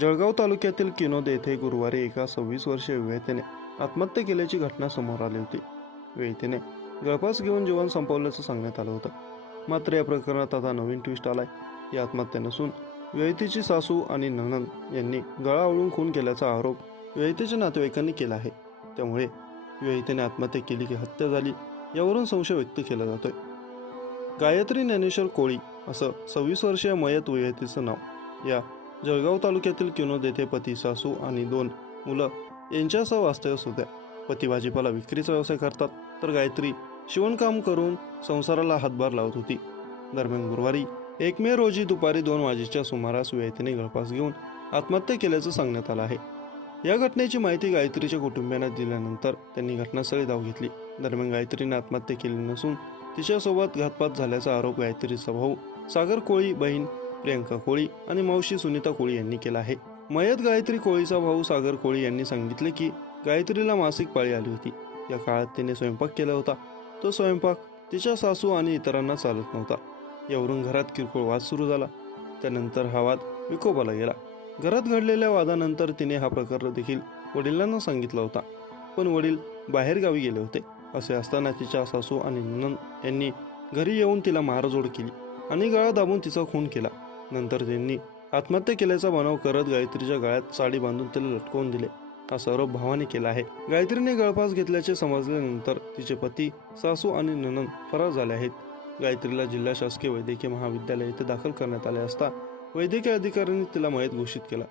जळगाव तालुक्यातील किनोद येथे गुरुवारी एका 26 वर्षीय विवाहितेने आत्महत्या केल्याची घटना समोर आली होती. विवाहितेने गळफास घेऊन जीवन संपवल्याचं सांगण्यात आलं होतं. मात्र या प्रकरणात आता नवीन ट्विस्ट आलाय. ही आत्महत्या नसून विवाहितेची सासू आणि नणंद यांनी गळा आवळून खून केल्याचा आरोप विवाहितेच्या नातेवाईकांनी केला आहे. त्यामुळे विवाहितेने आत्महत्या केली की हत्या झाली यावरून संशय व्यक्त केला जातोय. गायत्री ज्ञानेश्वर कोळी असं 26 वर्षीय मयत विवाहितेचं नाव. या जळगाव तालुक्यातील किनोद येथे पती, सासू आणि 2 मुलं यांच्यासह वास्तव्यास होत्या. पती भाजीपाला विक्रीचा व्यवसाय करतात, तर गायत्री शिवणकाम करून संसाराला हातभार लावत होती. दरम्यान गुरुवारी 1 मे रोजी दुपारी 2 वाजेच्या सुमारास विवाहितेने गळफास घेऊन आत्महत्या केल्याचं सांगण्यात आलं आहे. या घटनेची माहिती गायत्रीच्या कुटुंबियांना दिल्यानंतर त्यांनी घटनास्थळी धाव घेतली. दरम्यान गायत्रीने आत्महत्या केली नसून तिच्यासोबत घातपात झाल्याचा आरोप गायत्रीचा भाऊ सागर कोळी, बहीण प्रियंका कोळी आणि मावशी सुनीता कोळी यांनी केला आहे. मयत गायत्री कोळीचा भाऊ सागर कोळी यांनी सांगितले की गायत्रीला मासिक पाळी आली होती. या काळात तिने स्वयंपाक केला होता. तो स्वयंपाक तिच्या सासू आणि इतरांना चालत नव्हता. यावरून घरात किरकोळ वाद सुरू झाला. त्यानंतर हा वाद विकोपाला गेला. घरात घडलेल्या वादानंतर तिने हा प्रकार देखील वडिलांना सांगितला होता, पण वडील बाहेर गावी गेले होते. असे असताना तिच्या सासू आणि नणंद यांनी घरी येऊन तिला मारझोड केली आणि गळा दाबून तिचा खून केला. नंतर त्यांनी आत्महत्या केल्याचा बनाव करत गायत्रीच्या गळ्यात साडी बांधून तिला लटकवून दिले, असा आरोप भावाने केला आहे. गायत्रीने गळफास घेतल्याचे समजल्यानंतर तिचे पती, सासू आणि नणंद फरार झाले आहेत. गायत्रीला जिल्हा शासकीय वैद्यकीय महाविद्यालय येथे दाखल करण्यात आले असता वैद्यकीय अधिकाऱ्यांनी तिला मयत घोषित केला.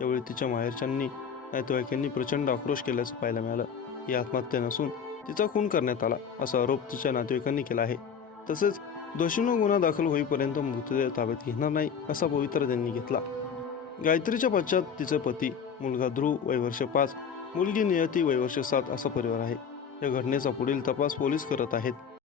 यावेळी तिच्या माहेरच्यांनी नातेवाईकांनी प्रचंड आक्रोश केल्याचं पाहायला मिळालं. ही आत्महत्या नसून तिचा खून करण्यात आला असा आरोप तिच्या नातेवाईकांनी केला आहे. तसेच दोषींवर गुन्हा दाखल होईपर्यंत मृतदेह ताब्यात घेणार नाही असा पवित्रा त्यांनी घेतला. गायत्रीच्या पश्चात तिचे पती, मुलगा ध्रुव वय वर्ष 5, मुलगी नियती वय वर्ष 7 असा परिवार आहे. या घटनेचा पुढील तपास पोलीस करत आहेत.